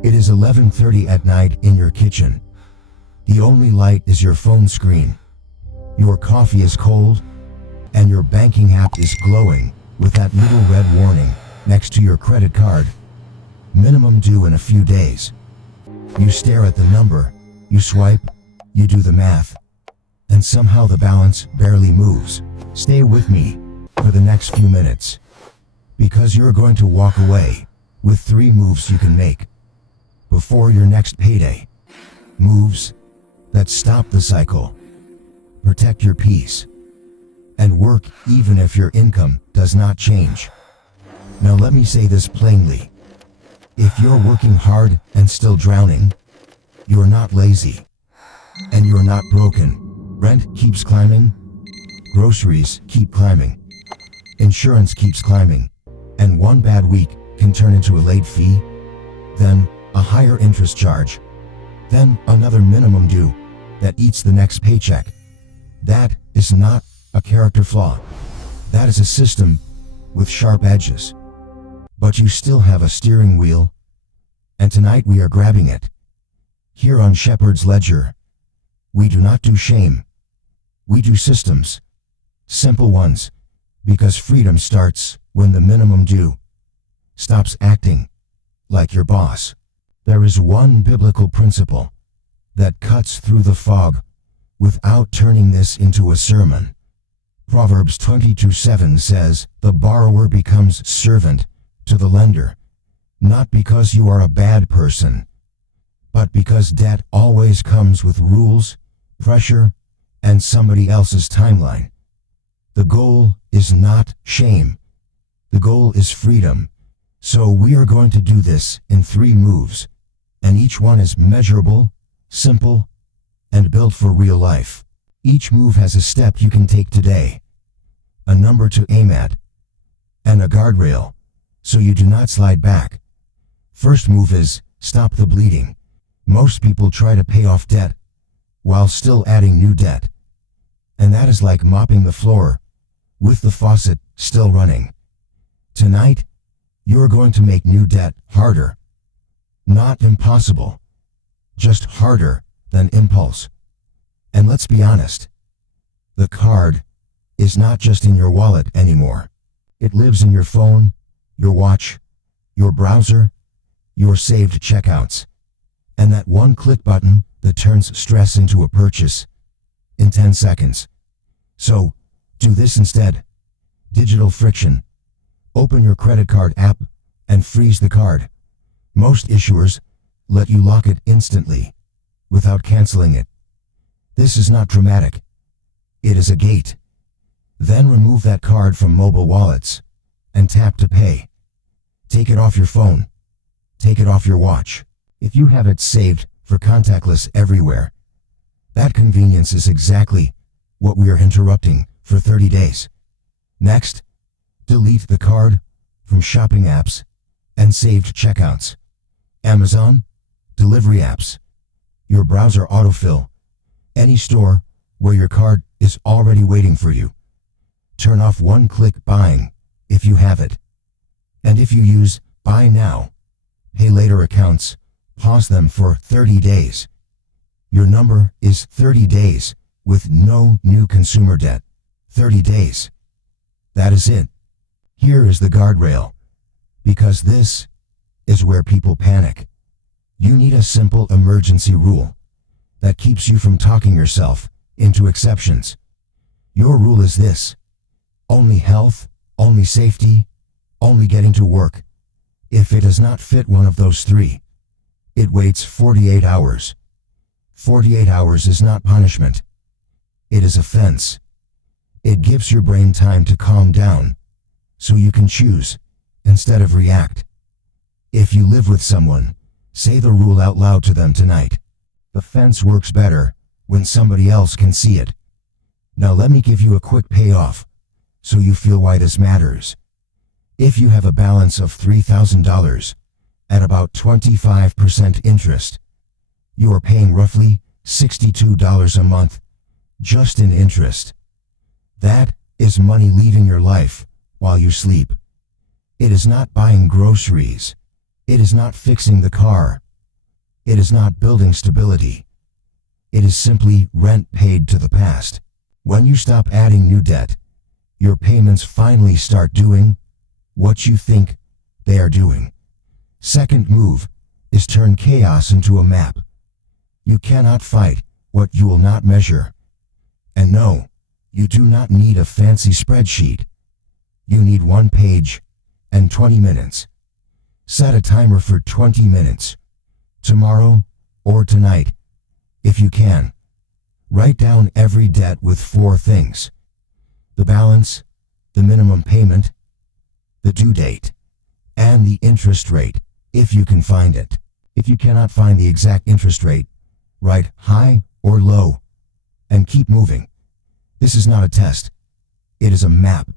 It is 11:30 at night in your kitchen. The only light is your phone screen. Your coffee is cold, and your banking app is glowing with that little red warning next to your credit card. Minimum due in a few days. You stare at the number, you swipe, you do the math, and somehow the balance barely moves. Stay with me for the next few minutes, because you're going to walk away with 3 moves you can make before your next payday. Moves that stop the cycle, protect your peace, and work even if your income does not change. Now let me say this plainly. If you're working hard and still drowning, you're not lazy, and you're not broken. Rent keeps climbing, groceries keep climbing, insurance keeps climbing, and one bad week can turn into a late fee, then a higher interest charge, then another minimum due that eats the next paycheck. That is not a character flaw. That is a system with sharp edges. But you still have a steering wheel, and tonight we are grabbing it. Here on Shepherd's Ledger, we do not do shame. We do systems. Simple ones, because freedom starts when the minimum due stops acting like your boss. There is one biblical principle that cuts through the fog without turning this into a sermon. Proverbs 22:7 says, "The borrower becomes servant to the lender, not because you are a bad person, but because debt always comes with rules, pressure, and somebody else's timeline." The goal is not shame. The goal is freedom. So we are going to do this in 3 moves, and each one is measurable, simple, and built for real life. Each move has a step you can take today, a number to aim at, and a guardrail, so you do not slide back. First move is stop the bleeding. Most people try to pay off debt while still adding new debt, and that is like mopping the floor with the faucet still running. Tonight, you're going to make new debt harder. Not impossible, just harder than impulse. And let's be honest, the card is not just in your wallet anymore. It lives in your phone, your watch, your browser, your saved checkouts, and that one click button that turns stress into a purchase in 10 seconds. So, do this instead. Digital friction. Open your credit card app and freeze the card. Most issuers let you lock it instantly without canceling it. This is not dramatic. It is a gate. Then remove that card from mobile wallets and tap to pay. Take it off your phone. Take it off your watch. If you have it saved for contactless everywhere, that convenience is exactly what we are interrupting for 30 days. Next, delete the card from shopping apps and saved checkouts. Amazon, delivery apps, your browser autofill, any store where your card is already waiting for you. Turn off one-click buying if you have it. And if you use buy now, pay later accounts, pause them for 30 days. Your number is 30 days with no new consumer debt. 30 days. That is it. Here is the guardrail, because this is where people panic. You need a simple emergency rule that keeps you from talking yourself into exceptions. Your rule is this: only health, only safety, only getting to work. If it does not fit one of those 3, it waits 48 hours. 48 hours is not punishment. It is offense. It gives your brain time to calm down, so you can choose instead of react. If you live with someone, say the rule out loud to them tonight. The fence works better when somebody else can see it. Now let me give you a quick payoff, so you feel why this matters. If you have a balance of $3,000 at about 25% interest, you are paying roughly $62 a month just in interest. That is money leaving your life while you sleep. It is not buying groceries. It is not fixing the car It is not building stability. It is simply rent paid to the past. When you stop adding new debt, your payments finally start doing what you think they are doing. Second move is turn chaos into a map. You cannot fight what you will not measure. And no, you do not need a fancy spreadsheet. You need 1 page and 20 minutes. Set a timer for 20 minutes. Tomorrow or tonight, if you can. Write down every debt with 4 things: the balance, the minimum payment, the due date, and the interest rate, if you can find it. If you cannot find the exact interest rate, write high or low and keep moving. This is not a test. It is a map.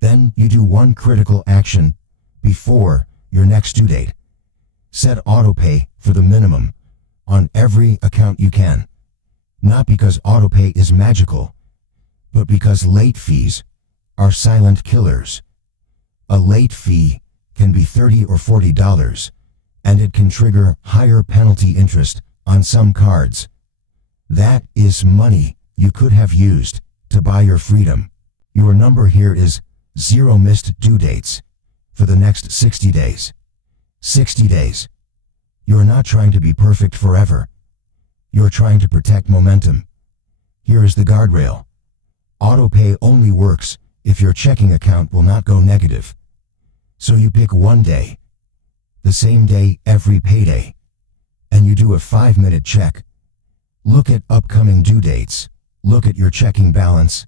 Then you do one critical action before your next due date. Set autopay for the minimum on every account you can. Not because autopay is magical, but because late fees are silent killers. A late fee can be $30 or $40, and it can trigger higher penalty interest on some cards. That is money you could have used to buy your freedom. Your number here is 0 missed due dates for the next 60 days. 60 days. You're not trying to be perfect forever. You're trying to protect momentum. Here is the guardrail. Autopay only works if your checking account will not go negative. So you pick one day, the same day every payday, and you do a 5-minute check. Look at upcoming due dates, look at your checking balance,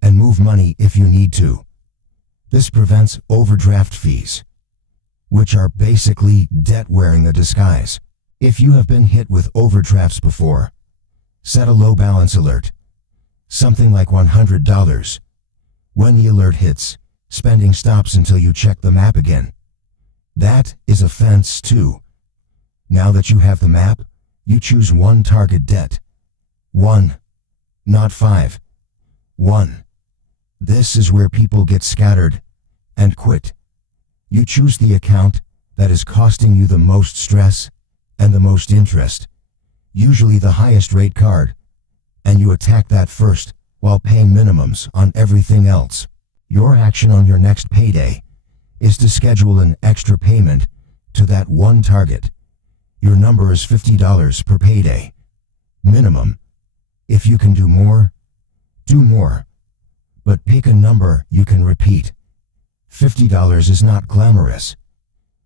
and move money if you need to. This prevents overdraft fees, which are basically debt wearing a disguise. If you have been hit with overdrafts before, set a low balance alert, something like $100. When the alert hits, spending stops until you check the map again. That is offense 2. Now that you have the map, you choose one target debt. 1. Not 5. 1. This is where people get scattered and quit. You choose the account that is costing you the most stress and the most interest, usually the highest rate card, and you attack that first while paying minimums on everything else. Your action on your next payday is to schedule an extra payment to that one target. Your number is $50 per payday. Minimum. If you can do more, do more. But pick a number you can repeat. $50 is not glamorous.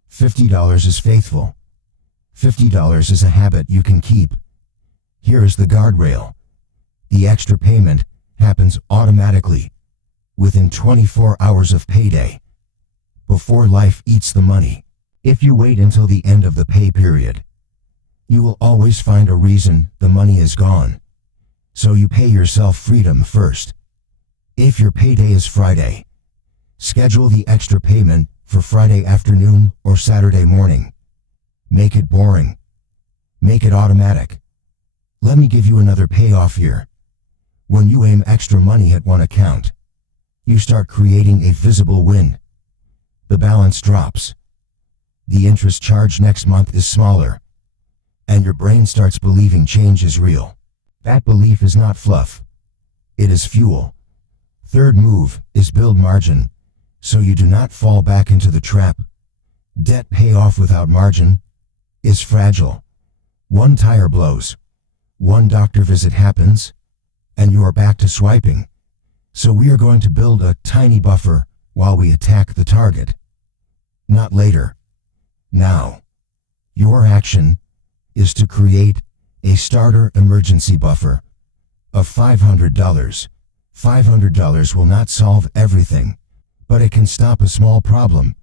$50 is faithful. $50 is a habit you can keep. Here is the guardrail. The extra payment happens automatically within 24 hours of payday, before life eats the money. If you wait until the end of the pay period, you will always find a reason the money is gone. So you pay yourself freedom first. If your payday is Friday, schedule the extra payment for Friday afternoon or Saturday morning. Make it boring. Make it automatic. Let me give you another payoff here. When you aim extra money at one account, you start creating a visible win. The balance drops. The interest charge next month is smaller. And your brain starts believing change is real. That belief is not fluff. It is fuel. Third move is build margin, so you do not fall back into the trap. Debt payoff without margin is fragile. One tire blows. One doctor visit happens, and you are back to swiping. So we are going to build a tiny buffer while we attack the target. Not later. Now. Your action is to create a starter emergency buffer of $500. $500 will not solve everything, but it can stop a small problem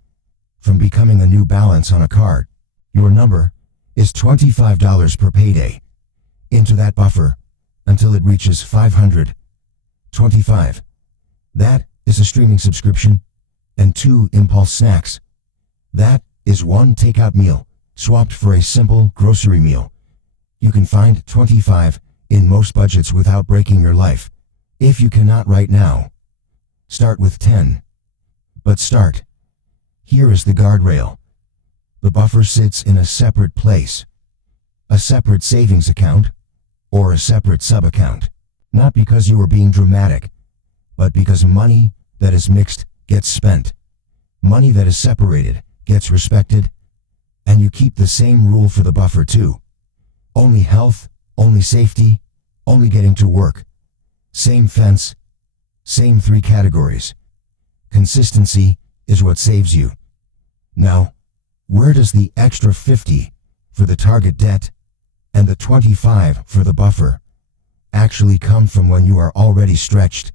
from becoming a new balance on a card. Your number is $25 per payday. Into that buffer until it reaches $525. That is a streaming subscription and 2 impulse snacks. That is 1 takeout meal swapped for a simple grocery meal. You can find 25 in most budgets without breaking your life. If you cannot right now, start with 10. But start. Here is the guardrail. The buffer sits in a separate place. a separate savings account, or a separate sub-account. Not because you are being dramatic, but because money that is mixed gets spent. Money that is separated gets respected, and you keep the same rule for the buffer too. Only health, only safety, only getting to work. Same fence, same 3 categories. Consistency is what saves you. Now, where does the extra 50 for the target debt and the 25 for the buffer actually come from when you are already stretched?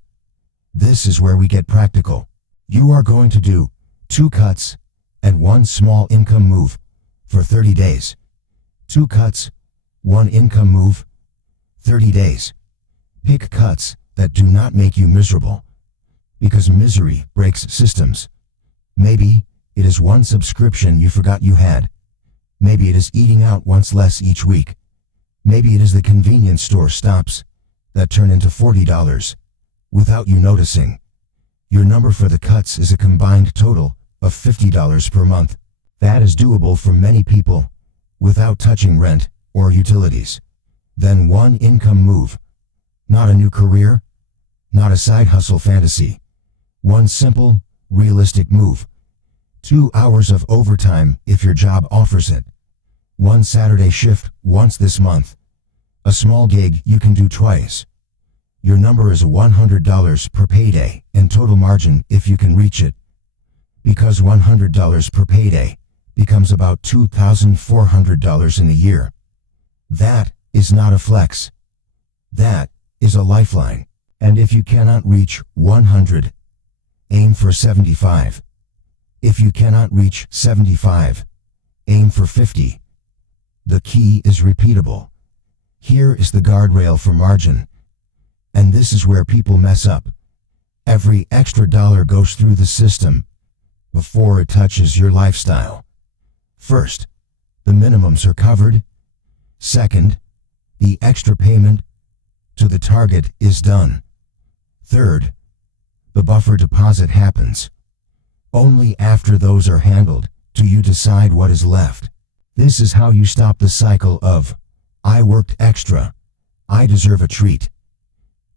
This is where we get practical. You are going to do 2 cuts and 1 small income move for 30 days. 2 cuts, 1 income move, 30 days. Pick cuts that do not make you miserable, because misery breaks systems. Maybe it is 1 subscription you forgot you had. Maybe it is eating out once less each week. Maybe it is the convenience store stops that turn into $40 without you noticing. Your number for the cuts is a combined total of $50 per month. That is doable for many people without touching rent or utilities. Then 1 income move. Not a new career, not a side hustle fantasy. 1 simple, realistic move. 2 hours of overtime if your job offers it. 1 Saturday shift once this month. A small gig you can do twice. Your number is $100 per payday and total margin if you can reach it. Because $100 per payday becomes about $2,400 in a year. That is not a flex. That is a lifeline. And if you cannot reach 100, aim for 75. If you cannot reach 75, aim for 50. The key is repeatable. Here is the guardrail for margin. And this is where people mess up. Every extra dollar goes through the system before it touches your lifestyle. First, the minimums are covered. Second, the extra payment to the target is done. Third, the buffer deposit happens. Only after those are handled do you decide what is left. This is how you stop the cycle of, I worked extra, I deserve a treat.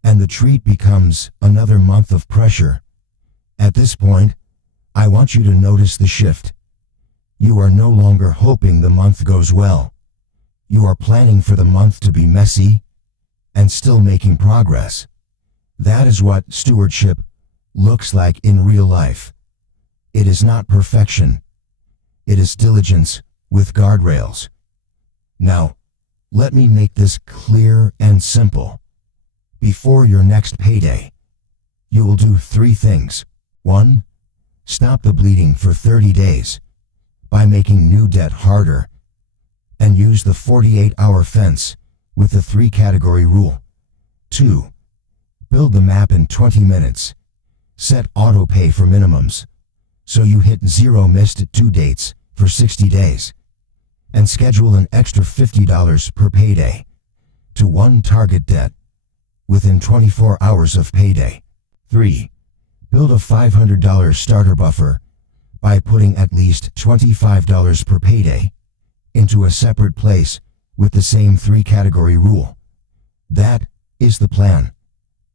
And the treat becomes another month of pressure. At this point, I want you to notice the shift. You are no longer hoping the month goes well. You are planning for the month to be messy and still making progress. That is what stewardship looks like in real life. It is not perfection. It is diligence with guardrails. Now, let me make this clear and simple. Before your next payday, you will do 3 things. 1. Stop the bleeding for 30 days by making new debt harder, and use the 48-hour fence with the 3-category rule. 2. Build the map in 20 minutes. Set auto pay for minimums, so you hit 0 missed due dates for 60 days. And schedule an extra $50 per payday to 1 target debt within 24 hours of payday. 3. Build a $500 starter buffer by putting at least $25 per payday into a separate place with the same 3-category rule. That is the plan.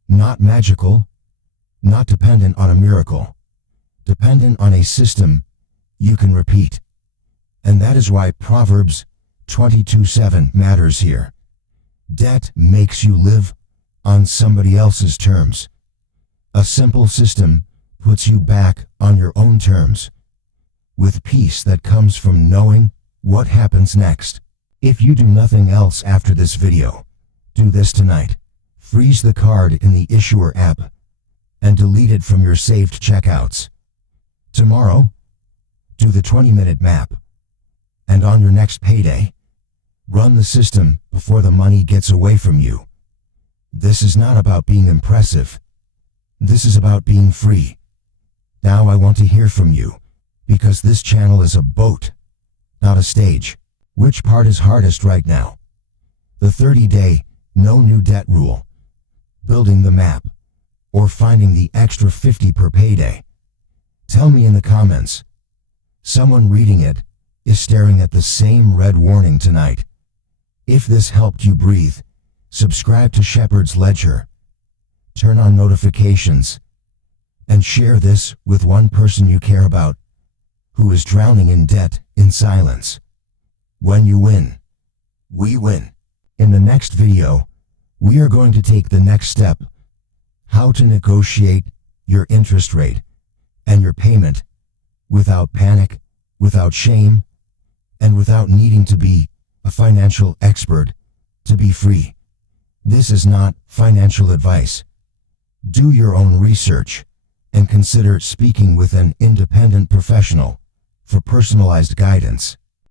Not magical, not dependent on a miracle, dependent on a system you can repeat. And that is why Proverbs 22:7 matters here. Debt makes you live on somebody else's terms. A simple system puts you back on your own terms, with peace that comes from knowing what happens next. If you do nothing else after this video, do this tonight. Freeze the card in the issuer app and delete it from your saved checkouts. Tomorrow, do the 20-minute map. And on your next payday, run the system before the money gets away from you. This is not about being impressive. This is about being free. Now I want to hear from you, because this channel is a boat, not a stage. Which part is hardest right now? The 30-day, no new debt rule, building the map, or finding the extra 50 per payday? Tell me in the comments. Someone reading it is staring at the same red warning tonight. If this helped you breathe, subscribe to Shepherd's Ledger, turn on notifications, and share this with one person you care about who is drowning in debt in silence. When you win, we win. In the next video, we are going to take the next step: how to negotiate your interest rate and your payment without panic, without shame, and without needing to be a financial expert to be free. This is not financial advice. Do your own research and consider speaking with an independent professional for personalized guidance.